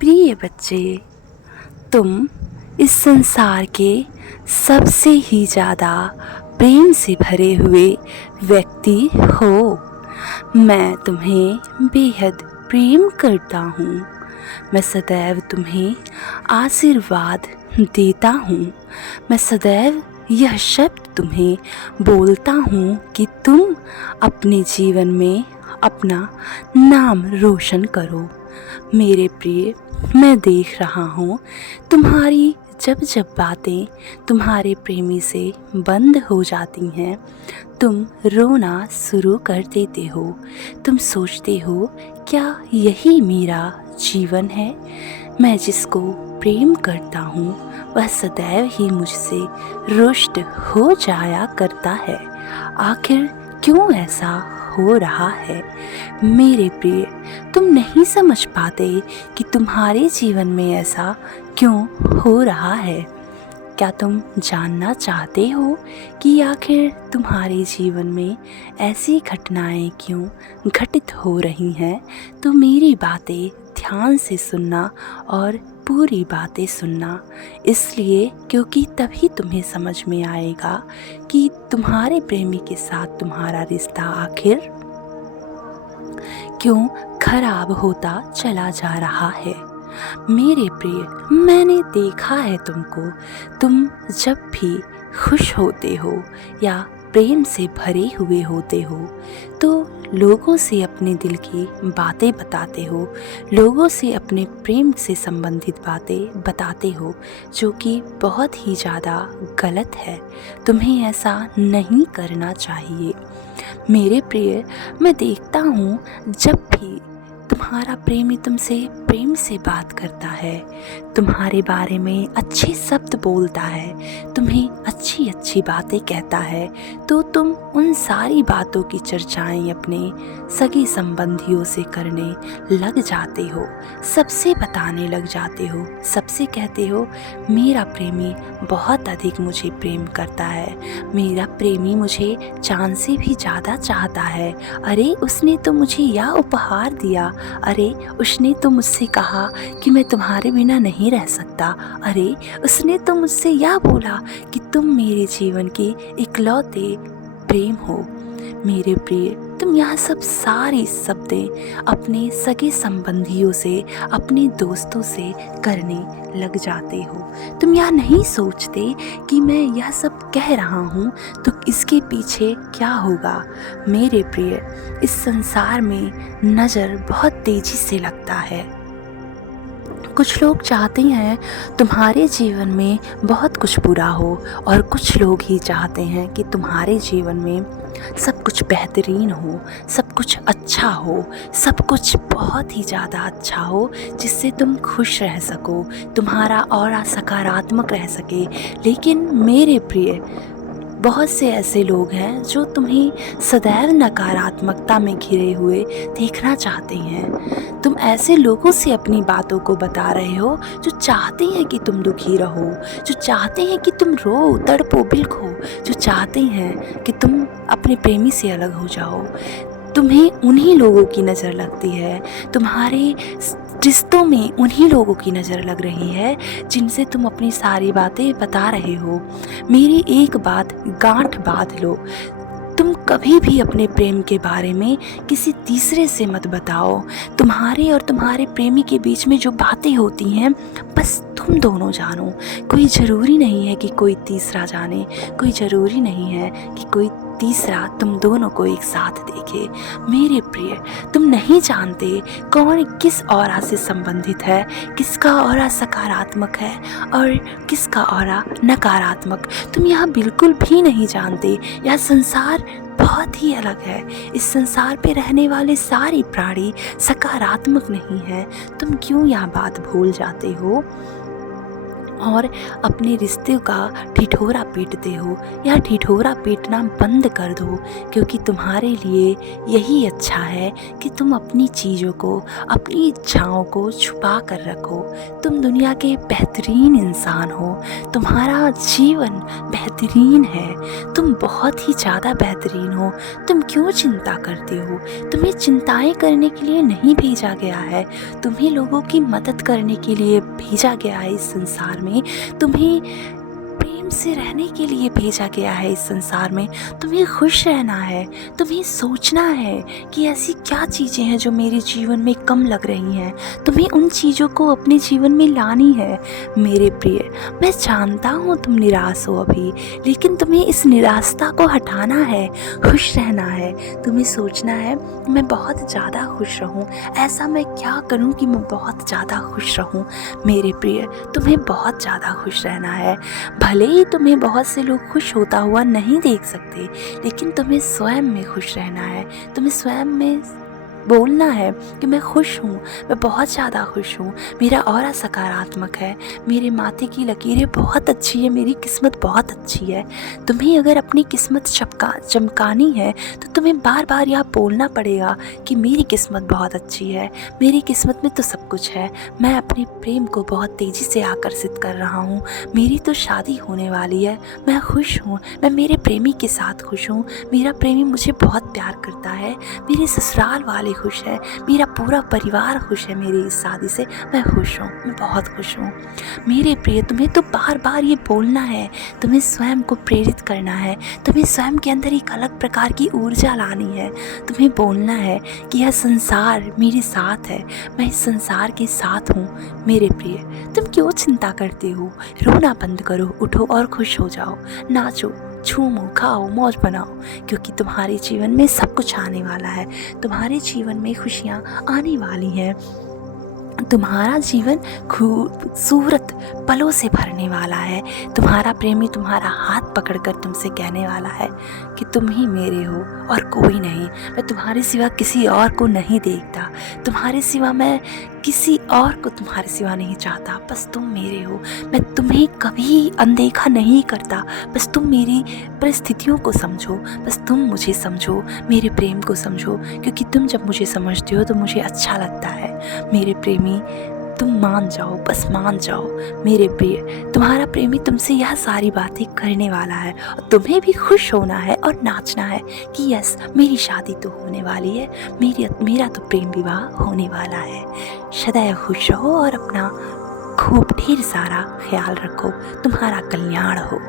प्रिय बच्चे, तुम इस संसार के सबसे ही ज़्यादा प्रेम से भरे हुए व्यक्ति हो। मैं तुम्हें बेहद प्रेम करता हूँ। मैं सदैव तुम्हें आशीर्वाद देता हूँ। मैं सदैव यह शब्द तुम्हें बोलता हूँ कि तुम अपने जीवन में अपना नाम रोशन करो। मेरे प्रिय, मैं देख रहा हूँ तुम्हारी जब जब बातें तुम्हारे प्रेमी से बंद हो जाती हैं, तुम रोना शुरू कर देते हो। तुम सोचते हो, क्या यही मेरा जीवन है? मैं जिसको प्रेम करता हूँ वह सदैव ही मुझसे रुष्ट हो जाया करता है। आखिर क्यों ऐसा हो रहा है? मेरे प्रिय, तुम नहीं समझ पाते कि तुम्हारे जीवन में ऐसा क्यों हो रहा है। क्या तुम जानना चाहते हो कि आखिर तुम्हारे जीवन में ऐसी घटनाएं क्यों घटित हो रही हैं? तो मेरी बातें ध्यान से सुनना और पूरी बातें सुनना, इसलिए क्योंकि तभी तुम्हें समझ में आएगा कि तुम्हारे प्रेमी के साथ तुम्हारा रिश्ता आखिर क्यों खराब होता चला जा रहा है। मेरे प्रिय, मैंने देखा है तुमको, तुम जब भी खुश होते हो या प्रेम से भरे हुए होते हो तो लोगों से अपने दिल की बातें बताते हो, लोगों से अपने प्रेम से संबंधित बातें बताते हो, जो कि बहुत ही ज़्यादा गलत है। तुम्हें ऐसा नहीं करना चाहिए। मेरे प्रिय, मैं देखता हूँ जब भी तुम्हारा प्रेमी तुमसे प्रेम से बात करता है, तुम्हारे बारे में अच्छे शब्द बोलता है, तुम्हें अच्छी अच्छी बातें कहता है, तो तुम उन सारी बातों की चर्चाएं अपने सगे संबंधियों से करने लग जाते हो, सबसे बताने लग जाते हो, सबसे कहते हो मेरा प्रेमी बहुत अधिक मुझे प्रेम करता है, मेरा प्रेमी मुझे जान से भी ज़्यादा चाहता है। अरे उसने तो मुझे यह उपहार दिया, अरे उसने तो मुझसे कहा कि मैं तुम्हारे बिना नहीं रह सकता, अरे उसने तो मुझसे यह बोला कि तुम मेरे जीवन के इकलौते प्रेम हो। मेरे प्रिय, तुम यह सब सारी शब्दें अपने सगे संबंधियों से, अपने दोस्तों से करने लग जाते हो। तुम यह नहीं सोचते कि मैं यह सब कह रहा हूँ तो इसके पीछे क्या होगा। मेरे प्रिय, इस संसार में नज़र बहुत तेज़ी से लगता है। कुछ लोग चाहते हैं तुम्हारे जीवन में बहुत कुछ बुरा हो और कुछ लोग ही चाहते हैं कि तुम्हारे जीवन में सब कुछ बेहतरीन हो, सब कुछ अच्छा हो, सब कुछ बहुत ही ज़्यादा अच्छा हो, जिससे तुम खुश रह सको, तुम्हारा ऑरा सकारात्मक रह सके। लेकिन मेरे प्रिय, बहुत से ऐसे लोग हैं जो तुम्हें सदैव नकारात्मकता में घिरे हुए देखना चाहते हैं। तुम ऐसे लोगों से अपनी बातों को बता रहे हो जो चाहते हैं कि तुम दुखी रहो, जो चाहते हैं कि तुम रो, तड़पो, बिलखो, जो चाहते हैं कि तुम अपने प्रेमी से अलग हो जाओ। तुम्हें उन्हीं लोगों की नज़र लगती है, तुम्हारे रिश्तों में उन्हीं लोगों की नज़र लग रही है जिनसे तुम अपनी सारी बातें बता रहे हो। मेरी एक बात गांठ बांध लो, तुम कभी भी अपने प्रेम के बारे में किसी तीसरे से मत बताओ। तुम्हारे और तुम्हारे प्रेमी के बीच में जो बातें होती हैं बस तुम दोनों जानो। कोई ज़रूरी नहीं है कि कोई तीसरा जाने, कोई ज़रूरी नहीं है कि कोई तीसरा तुम दोनों को एक साथ देखे। मेरे प्रिय, तुम नहीं जानते कौन किस ऑरा से संबंधित है, किसका ऑरा सकारात्मक है और किसका ऑरा नकारात्मक। तुम यह बिल्कुल भी नहीं जानते। यह संसार बहुत ही अलग है। इस संसार पे रहने वाले सारे प्राणी सकारात्मक नहीं हैं। तुम क्यों यह बात भूल जाते हो? और अपने रिश्ते का ढिढोरा पीटते हो, या ढिढोरा पीटना बंद कर दो, क्योंकि तुम्हारे लिए यही अच्छा है कि तुम अपनी चीज़ों को, अपनी इच्छाओं को छुपा कर रखो। तुम दुनिया के बेहतरीन इंसान हो, तुम्हारा जीवन बेहतरीन है, तुम बहुत ही ज़्यादा बेहतरीन हो। तुम क्यों चिंता करते हो? तुम्हें चिंताएं करने के लिए नहीं भेजा गया है, तुम्हें लोगों की मदद करने के लिए भेजा गया है इस संसार में। तुम्हें प्रेम से रहने के लिए भेजा गया है इस संसार में। तुम्हें खुश रहना है, तुम्हें सोचना है कि ऐसी क्या चीज़ें हैं जो मेरे जीवन में कम लग रही हैं। तुम्हें उन चीज़ों को अपने जीवन में लानी है। मेरे प्रिय, मैं जानता हूँ तुम निराश हो अभी, लेकिन तुम्हें इस निराशता को हटाना है, खुश रहना है। तुम्हें सोचना है मैं बहुत ज़्यादा खुश रहूँ, ऐसा मैं क्या करूँ कि मैं बहुत ज़्यादा खुश रहूँ। मेरे प्रिय, तुम्हें बहुत ज़्यादा खुश रहना है। भले ही तुम्हें बहुत से लोग खुश होता हुआ नहीं देख सकते, लेकिन तुम्हें स्वयं में खुश रहना है। तुम्हें स्वयं में बोलना है कि मैं खुश हूँ, मैं बहुत ज़्यादा खुश हूँ, मेरा ऑरा सकारात्मक है, मेरे माथे की लकीरें बहुत अच्छी है, मेरी किस्मत बहुत अच्छी है। तुम्हें अगर अपनी किस्मत चमकानी है तो तुम्हें बार बार यह बोलना पड़ेगा कि मेरी किस्मत बहुत अच्छी है, मेरी किस्मत में तो सब कुछ है, मैं अपने प्रेम को बहुत तेज़ी से आकर्षित कर रहा हूँ, मेरी तो शादी होने वाली है, मैं खुश हूँ, मैं मेरे प्रेमी के साथ खुश हूँ, मेरा प्रेमी मुझे बहुत प्यार करता है, मेरे ससुराल वाले खुश है, मेरा पूरा परिवार खुश है, मेरी इस शादी से मैं खुश हूँ, मैं बहुत खुश हूँ। मेरे प्रिय, तुम्हें तो बार बार ये बोलना है, तुम्हें स्वयं को प्रेरित करना है, तुम्हें स्वयं के अंदर एक अलग प्रकार की ऊर्जा लानी है। तुम्हें बोलना है कि यह संसार मेरे साथ है, मैं इस संसार के साथ हूँ। मेरे प्रिय, तुम क्यों चिंता करते हो? रोना बंद करो, उठो और खुश हो जाओ, नाचो, झूमो, खाओ, मौज बनाओ, क्योंकि तुम्हारे जीवन में सब कुछ आने वाला है। तुम्हारे जीवन में खुशियाँ आने वाली हैं। तुम्हारा जीवन खूबसूरत पलों से भरने वाला है। तुम्हारा प्रेमी तुम्हारा हाथ पकड़कर तुमसे कहने वाला है कि तुम ही मेरे हो और कोई नहीं। मैं तुम्हारे सिवा किसी और को नहीं देखता, तुम्हारे सिवा मैं किसी और को तुम्हारे सिवा नहीं चाहता, बस तुम मेरे हो। मैं तुम्हें कभी अनदेखा नहीं करता, बस तुम मेरी परिस्थितियों को समझो, बस तुम मुझे समझो, मेरे प्रेम को समझो, क्योंकि तुम जब मुझे समझते हो तो मुझे अच्छा लगता है। मेरे प्रेमी, तुम मान जाओ, बस मान जाओ। मेरे प्रिय, तुम्हारा प्रेमी तुमसे यह सारी बातें करने वाला है और तुम्हें भी खुश होना है और नाचना है कि यस, मेरी शादी तो होने वाली है, मेरा तो प्रेम विवाह होने वाला है। सदैव खुश रहो और अपना खूब ढेर सारा ख्याल रखो। तुम्हारा कल्याण हो।